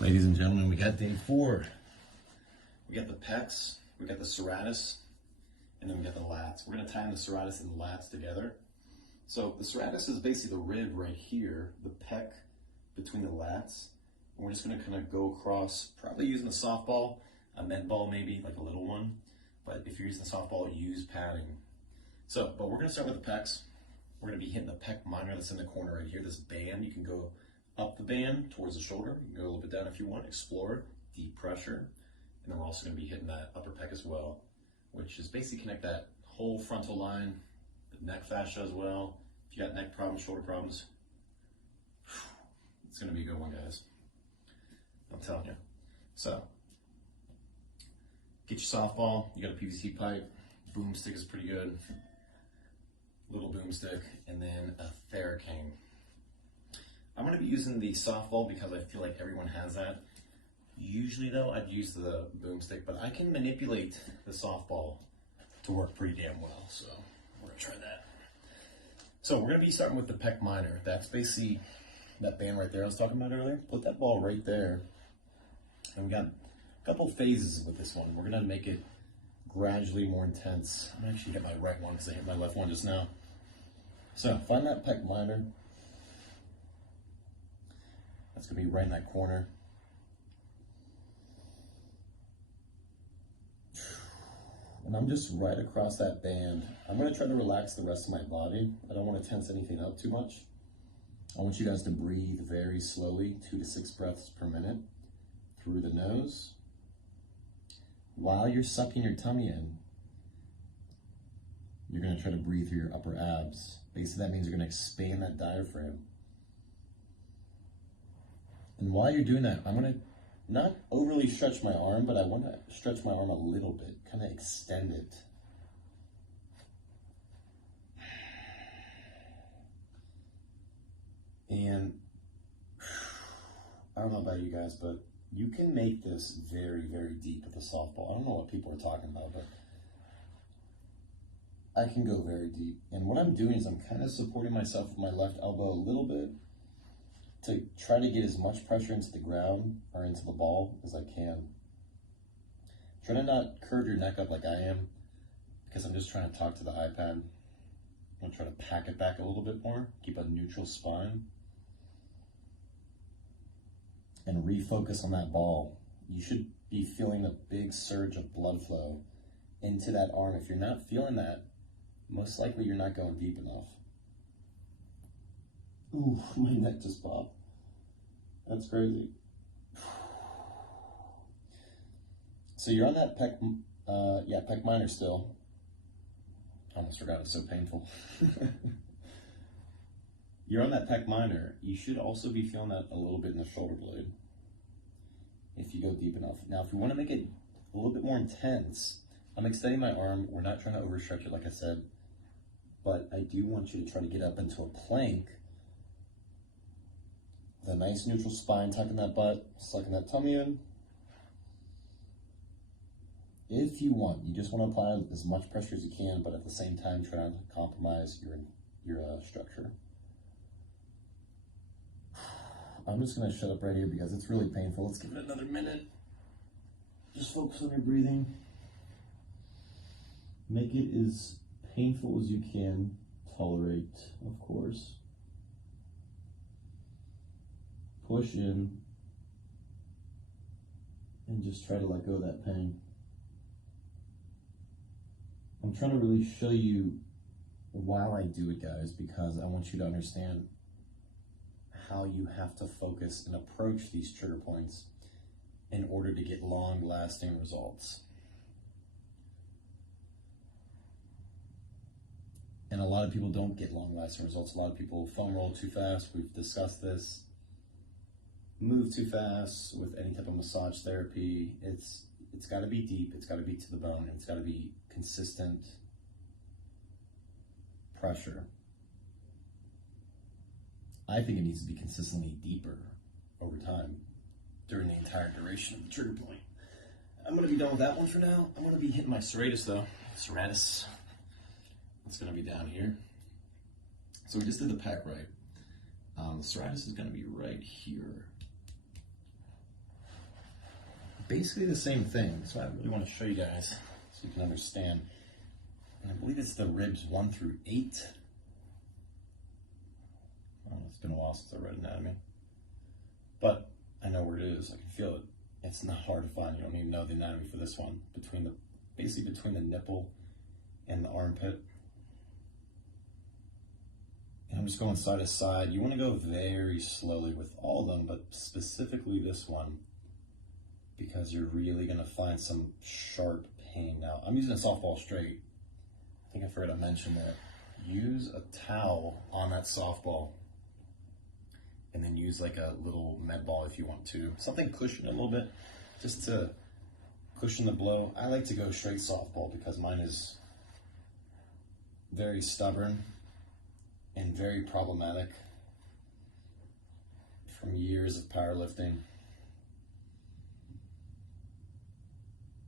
Ladies and gentlemen, we got day 4. We got the pecs, we got the serratus, and then we got the lats. We're going to tie in the serratus and the lats together. So the serratus is basically the rib right here, the pec between the lats. And we're just going to kind of go across, probably using a softball, a med ball maybe, like a little one. But if you're using a softball, use padding. So, but we're going to start with the pecs. We're going to be hitting the pec minor that's in the corner right here, this band. You can go up the band towards the shoulder. You can go a little bit down if you want, explore, deep pressure. And then we're also going to be hitting that upper pec as well, which is basically connect that whole frontal line, the neck fascia as well. If you got neck problems, shoulder problems, it's going to be a good one, guys. I'm telling you. So, get your softball. You got a PVC pipe. Boomstick is pretty good. Little boomstick, and then a Theracane. I'm going to be using the softball because I feel like everyone has that. Usually though, I'd use the boomstick, but I can manipulate the softball to work pretty damn well. So we're going to try that. So we're going to be starting with the pec minor. That's basically that band right there I was talking about earlier. Put that ball right there. And we got a couple phases with this one. We're going to make it gradually more intense. I'm going to actually hit my right one because I hit my left one just now. So find that pec minor. That's going to be right in that corner. And I'm just right across that band. I'm going to try to relax the rest of my body. I don't want to tense anything up too much. I want you guys to breathe very slowly, 2 to 6 breaths per minute through the nose. While you're sucking your tummy in, you're going to try to breathe through your upper abs. Basically, that means you're going to expand that diaphragm. And while you're doing that, I'm going to not overly stretch my arm, but I want to stretch my arm a little bit, kind of extend it. And I don't know about you guys, but you can make this very, very deep with the softball. I don't know what people are talking about, but I can go very deep. And what I'm doing is I'm kind of supporting myself with my left elbow a little bit to try to get as much pressure into the ground or into the ball as I can. Try to not curve your neck up like I am because I'm just trying to talk to the iPad. I'm going to try to pack it back a little bit more, keep a neutral spine, and refocus on that ball. You should be feeling a big surge of blood flow into that arm. If you're not feeling that, most likely you're not going deep enough. Ooh, my neck just popped. That's crazy. So you're on that pec minor still. I almost forgot, it's so painful. You're on that pec minor. You should also be feeling that a little bit in the shoulder blade if you go deep enough. Now, if you want to make it a little bit more intense, I'm extending my arm. We're not trying to overstretch it, like I said, but I do want you to try to get up into a plank with a nice neutral spine, tucking that butt, sucking that tummy in. If you want, you just want to apply as much pressure as you can, but at the same time, try not to compromise your structure. I'm just going to shut up right here because it's really painful. Let's give it another minute. Just focus on your breathing. Make it as painful as you can tolerate, of course. Push in and just try to let go of that pain. I'm trying to really show you while I do it, guys, because I want you to understand how you have to focus and approach these trigger points in order to get long-lasting results. And a lot of people don't get long-lasting results. A lot of people foam roll too fast. We've discussed this. Move too fast with any type of massage therapy. It's got to be deep. It's got to be to the bone. And it's got to be consistent pressure. I think it needs to be consistently deeper over time during the entire duration of the trigger point. I'm going to be done with that one for now. I'm going to be hitting my serratus though. Serratus. It's going to be down here. So we just did the pec right. The serratus is going to be right here. basically the same thing. So I really want to show you guys so you can understand. And I believe it's the ribs 1 through 8. Oh, it's been a while since I read anatomy. But I know where it is. I can feel it. It's not hard to find. You don't even know the anatomy for this one. Basically between the nipple and the armpit. And I'm just going side to side. You want to go very slowly with all of them, but specifically this one, because you're really going to find some sharp pain. Now, I'm using a softball straight. I think I forgot to mention that. Use a towel on that softball, and then use like a little med ball if you want to. Something cushion a little bit, just to cushion the blow. I like to go straight softball because mine is very stubborn and very problematic from years of powerlifting.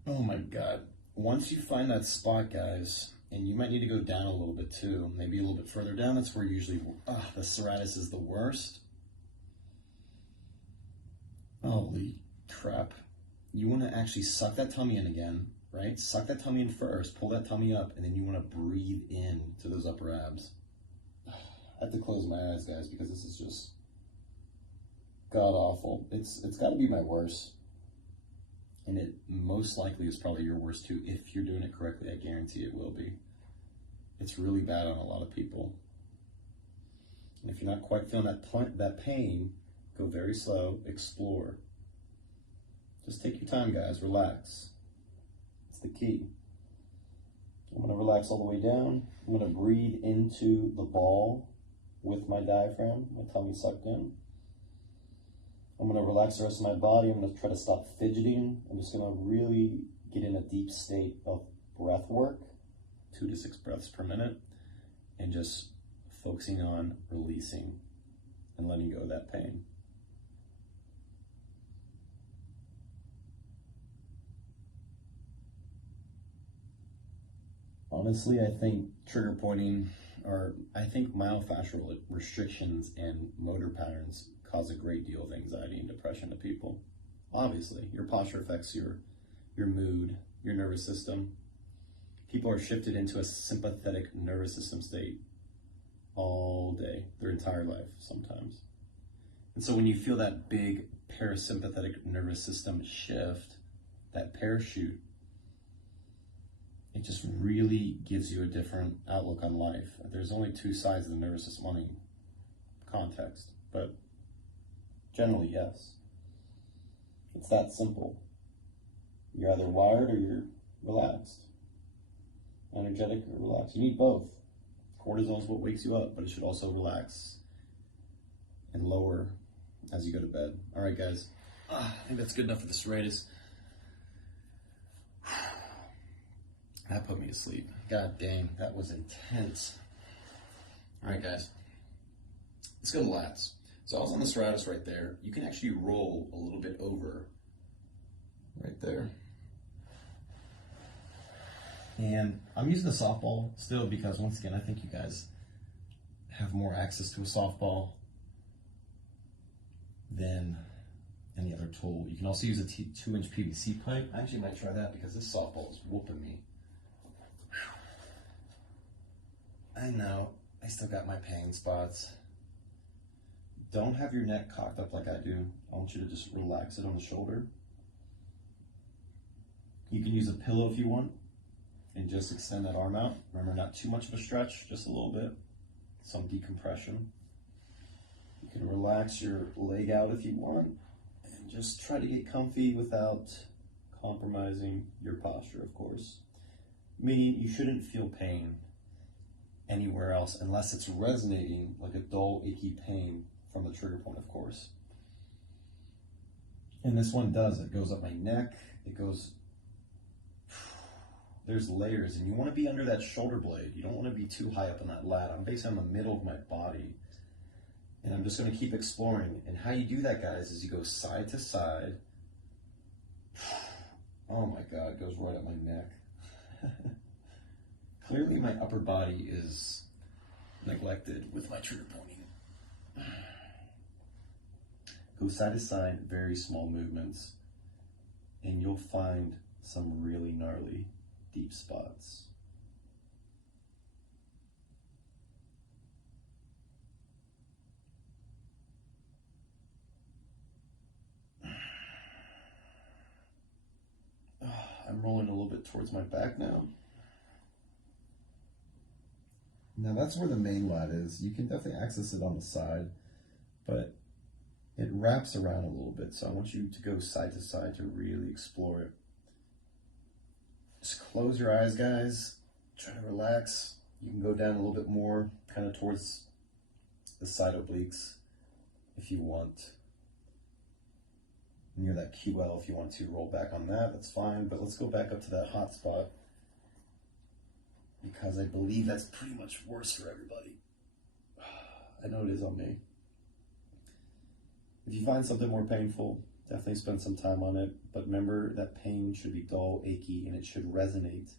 Oh my God. Once you find that spot, guys, and you might need to go down a little bit too, maybe a little bit further down, that's where usually the serratus is the worst. Holy crap. You want to actually suck that tummy in again, right? Suck that tummy in first, pull that tummy up, and then you want to breathe in to those upper abs. I have to close my eyes, guys, because this is just god-awful. It's got to be my worst. And it most likely is probably your worst too. If you're doing it correctly, I guarantee it will be. It's really bad on a lot of people. And if you're not quite feeling that pain, go very slow, explore. Just take your time, guys, relax. It's the key. I'm gonna relax all the way down. I'm gonna breathe into the ball with my diaphragm, my tummy sucked in. I'm gonna relax the rest of my body. I'm gonna try to stop fidgeting. I'm just gonna really get in a deep state of breath work, 2 to 6 breaths per minute, and just focusing on releasing and letting go of that pain. Honestly, I think trigger pointing, or I think myofascial restrictions and motor patterns cause a great deal of anxiety and depression to people. Obviously, your posture affects your mood, your nervous system. People are shifted into a sympathetic nervous system state all day, their entire life sometimes. And so when you feel that big parasympathetic nervous system shift, that parachute, it just really gives you a different outlook on life. There's only 2 sides of the nervous system, I mean, context, but generally, yes. It's that simple. You're either wired or you're relaxed. Energetic or relaxed. You need both. Cortisol is what wakes you up, but it should also relax and lower as you go to bed. All right, guys. I think that's good enough for the serratus. That put me to sleep. God dang, that was intense. All right, guys. Let's go to lats. So I was on the serratus right there. You can actually roll a little bit over right there. And I'm using a softball still because, once again, I think you guys have more access to a softball than any other tool. You can also use a 2-inch PVC pipe. I actually might try that because this softball is whooping me. I know, I still got my pain spots. Don't have your neck cocked up like I do. I want you to just relax it on the shoulder. You can use a pillow if you want and just extend that arm out. Remember, not too much of a stretch, just a little bit. Some decompression. You can relax your leg out if you want and just try to get comfy without compromising your posture, of course. Meaning you shouldn't feel pain anywhere else unless it's resonating like a dull, achy pain from the trigger point, of course. And this one does. It goes up my neck. It goes, there's layers, and you want to be under that shoulder blade. You don't want to be too high up in that lat. I'm basically in the middle of my body. And I'm just going to keep exploring. And how you do that, guys, is you go side to side. Oh my God, it goes right up my neck. Clearly my upper body is neglected with my trigger pointing. Go side to side, very small movements. and you'll find some really gnarly deep spots. I'm rolling a little bit towards my back now. Now that's where the main lat is. You can definitely access it on the side, but it wraps around a little bit. So I want you to go side to side to really explore it. Just close your eyes, guys. Try to relax. You can go down a little bit more, kind of towards the side obliques if you want. Near that QL, if you want to roll back on that, that's fine. But let's go back up to that hot spot, because I believe that's pretty much worse for everybody. I know it is on me. If you find something more painful, definitely spend some time on it. But remember that pain should be dull, achy, and it should resonate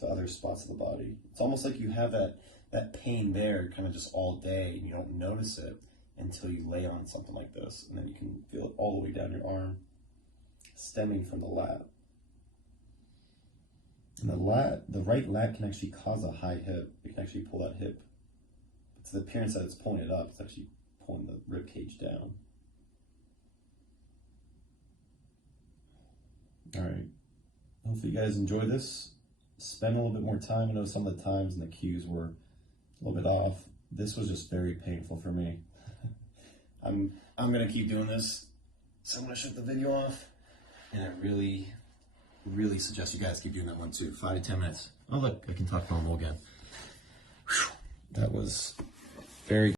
to other spots of the body. It's almost like you have that pain there kind of just all day, and you don't notice it until you lay on something like this, and then you can feel it all the way down your arm, stemming from the lat. And the right lat can actually cause a high hip. It can actually pull that hip. It's the appearance that it's pulling it up. It's actually pulling the rib cage down. All right. Hopefully you guys enjoy this. Spend a little bit more time. I know some of the times and the cues were a little bit off. This was just very painful for me. I'm gonna keep doing this, so I'm gonna shut the video off, and I really suggest you guys keep doing that one too. 5 to 10 minutes. Oh look, I can talk normal again. Whew. That was very